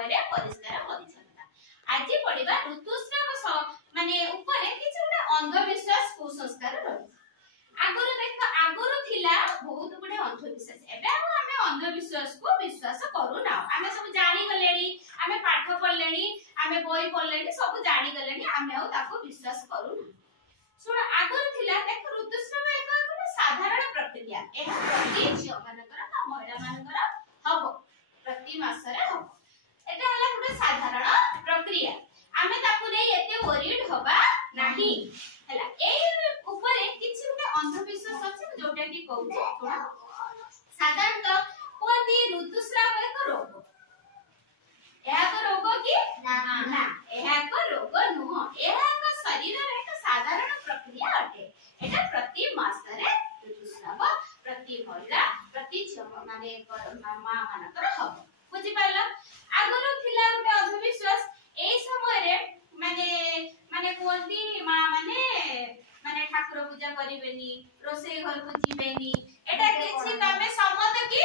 समय रे परिष्कार परिच्छन्नता। आज पढ़िबा ऋतुस्राव माने ऊपर किछि गुटे अंधविश्वास कुसंस्कार रही। आगुरु देख आगुरु थिला बहुत गुटे अंधविश्वास, एबे हमें अंधविश्वास को विश्वास करू ना। हमें सब जानि गलेनी, हमें पाठ पढ़लेनी, हमें बही पढ़लेनी, सब जानि गलेनी, हमें आ ताको विश्वास करू ना। सुन आगुरु थिला देख ऋतुस्राव एक गुटे साधारण प्रक्रिया, एहा प्रति झियो मानकर बा महिला मानकर हबो प्रति मास रे हबो। एटा हला गुटे साधारण प्रक्रिया, हमें ताको नै एते वरीड होबा नाही हला। एई ऊपर किछि गुटे अंधविश्वास अछि जोटा कि कहू सुन। साधारणतः कोनदी ऋतुस्राव एक रोग, एहा को रोग कि ना एहा को रोग नुह, एहा को शरीर रे एक साधारण प्रक्रिया अटे। एटा प्रति मास रे ऋतुस्राव प्रति महिला प्रति माने मां मानकर हबो। बुझि पाइला। आगुरु थिला गुटे अंधविश्वास, एई समय रे माने माने कोनदी मां माने ठाकुर पूजा करिवेनी, रोसे घर को जिवेनी, एटा किछि तमे सम्मत कि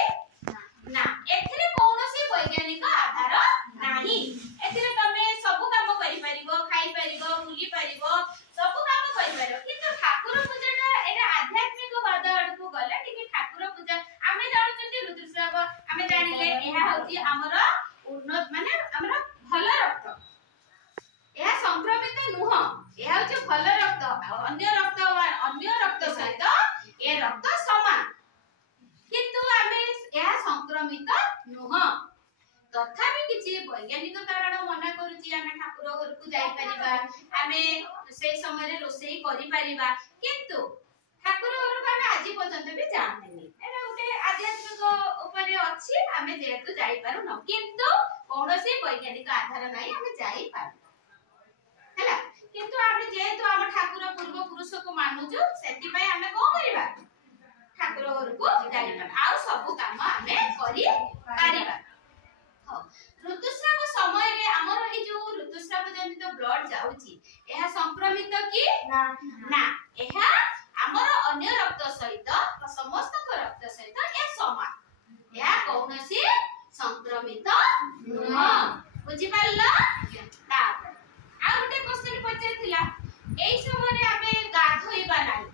ना। एथिरे कोनोसी वैज्ञानिक आधार नाही। एथिरे तमे सब काम करि परिबो, खाइ परिबो, बुली परिबो, सब काम करि परिबो, किंतु ठाकुर पूजाटा एटा आध्यात्मिक वाद आडकु गले कि ठाकुर पूजा आमे जानुचंती ऋतुस्राव आमे जानिले एहा होती हमर उन्नत माने हमर भल रक्त, एहा संक्रमित नुह, एहा होची भल रक्त, अन्य रक्त सहित ए रक्त समान, किंतु आमे एहा संक्रमित नुह। तथापि किछि वैज्ञानिक कारण मना करूची आमे ठाकुर घर को जाई परिबा, आमे से समय रे रोसेई करि परिबा, किंतु ठाकुर घर को आमे आजि पर्यंत भी जानतेनी। एटा उटे आध्यात्मिक ऊपर अछि, आमे जेतु जाई पारु न, किंतु कोनोसी वैज्ञानिक आधार नाही आमे जाई पारु हला। किंतु आमे जेतु हम ठाकुर पूर्व पुरुष को मानुजु, सेति पय आमे को करिबा ठाकुर घर को जाई पारु, आ सब काम आमे करि पारिबा। ऋतुस्राव समय रे हमर ए जो ऋतुस्राव जनित ब्लड जाउची, एहा संक्रमित कि ना एहा हमर अन्य रक्त सहित समस्त रक्त सहित ए समान, एहा कोनोसी संक्रमित नुह। बुझि पाइला। ता आ गुटे क्वेश्चन पछेथिला, एई समय रे आमे गाधोइबा नाही।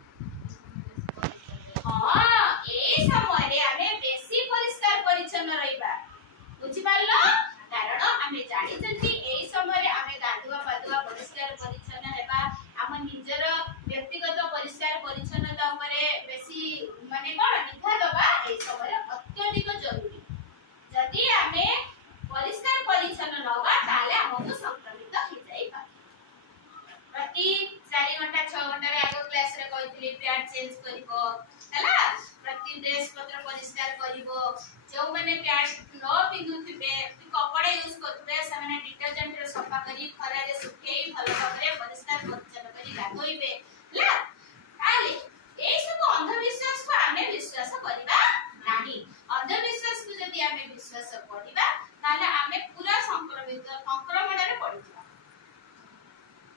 हां एई समय रे आमे बेसी परिष्कार परिच्छन्न रहिबा। बुझि पाइला। कारण आमे जानि जंती एई समय रे आमे गाधुआ पाधुआ परिष्कार परिच्छन्न हेबा, हम निजर व्यक्तिगत परिष्कार परिच्छन्नता ऊपर बेसी माने कोन निभा दबा एई समय अत्यधिक जरूरी। जदि आमे परिष्कार परिच्छन्न नबा ताले हमहु संक्रमित हो जाइबा। प्रति 4 घंटा 6 घंटा रे आगो क्लास रे कहितली पैड चेंज करिवो हला, प्रति ड्रेस पत्र परिष्कार करिवो, जो माने पैड न पिंदुथिबे कपड़ा यूज करथबे से माने डिटर्जेंट रे सफा करी खरा रे सुखेई भलो भाबरे परिष्कार परिच्छन्न करी गाधोइबे हला। ताले ए सब अंधविश्वास को आमे विश्वास करिबा नाही। अंधविश्वास को जदि आमे विश्वास करिबा ताले आमे पूरा संक्रमण रे पड़िबा।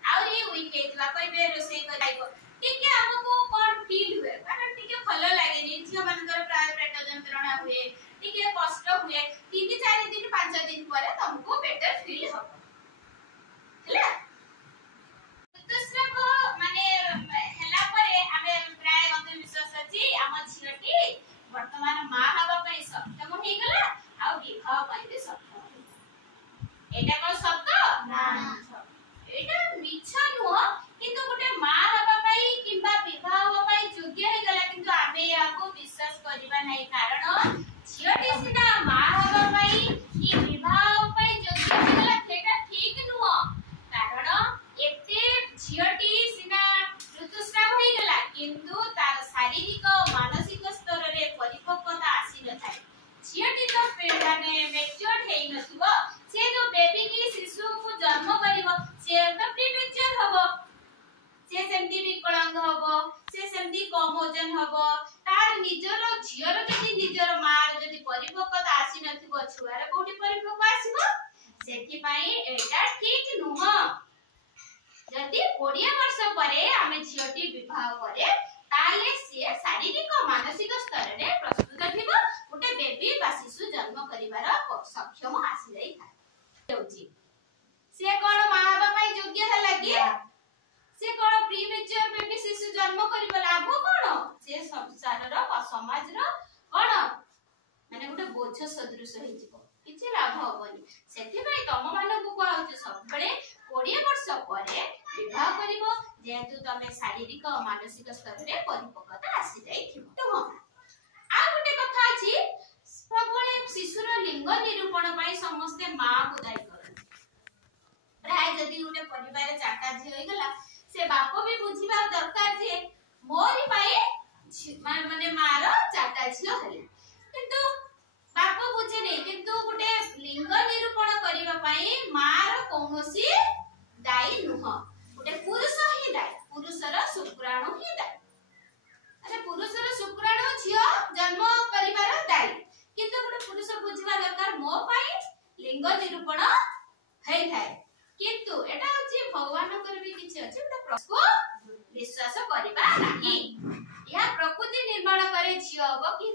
और ये वीक हेतला कइबे रोसे कराइबो, ठीक है हमको कोन फील हुए, कारण ठीक है भलो लागे नि झियो मानकर प्राय पेट जंत्रणा हुए, ठीक है कष्ट हुए, 3-4 दिन 5 दिन पर तुमको बेटर फील हो हला। ऋतुस्राव माने हला परे आमे प्राय अंधविश्वास अछि हम झियोटी वर्तमान मां हबा पई सक्षम हो गला आ विवाह पई भी सक्षम। एटा को सत्य ना, एटा मिछा नुह, किंतु गोटे मां हबा पई किबा विवाह पई योग्य हे गला, किंतु आमे याको विश्वास करिबा नाही। कारण झियोटी सिना मां हबा पई कि विवाह पई योग्य हे गला सेटा ठीक नुह। कारण एते झियोटी सिना ऋतुस्राव हे गला, किंतु तार शारीरिक मानसिक स्तर रे परिपक्वता आसी न थाई। झियोटी तो माने मैच्योर हेइ नथिबो, से जो बेबी की शिशु को जन्म करिवो से तो प्रीमेच्योर हबो, से सेमती विकलांग हबो, से सेमती कम ओजन हबो। तार निजर झियर जदि निजर मार जदि परिपक्वता आसी नथिबो, छुआर कोठी परिपक्व आसीबो, सेति पई एटा ठीक नुह। जदि 20 वर्ष परे आमे झियोटी विवाह करे ताले से शारीरिक मानसिक स्तर रे प्रस्तुत थिबो, गोटे बेबी बा शिशु जन्म करिवार सक्षम आसी जाई था। हेउची से कोन माहबा पई योग्य हला कि से कोन प्रीमेच्योर बेबी शिशु जन्म करिब लाभ कोन से संसार रो समाज रो कोन माने गोटे बोझ सदृश हे जिवो किछि लाभ होबनी सेति भाई तम मानकु को आउछ सब बळे 20 वर्ष परे विवाह करिवो जेतु तमे शारीरिक और मानसिक स्तर रे परिपक्वता आसी जाइथिबो तो आ गोटे कथा अछि सबले शिशुर लिंग निरूपण पई समस्त मां को दायी करन प्राय जदी गोटे परिवार चाटा झी होई गला से बाप भी बुझिबा दरकार जे मोरी पई माने मार चाटा झी हले किंतु बाप बुझे नै किंतु गोटे लिंग निरूपण करिबा पई मार कोनोसी दायी नुह गोटे पुरुष ही दायी पुरुषर शुक्राणु ही दायी अरे पुरुषर शुक्राणु झियो जन्म करिवार दायी किंतु गोटे पुरुष बुझिबा दरकार मो पई लिंग निरूपण हेइ थाए किंतु एटा अछि भगवान कर भी किछि अछि गोटे प्रश्न विश्वास करिबा नाही या प्रकृति निर्माण करे झियो हो कि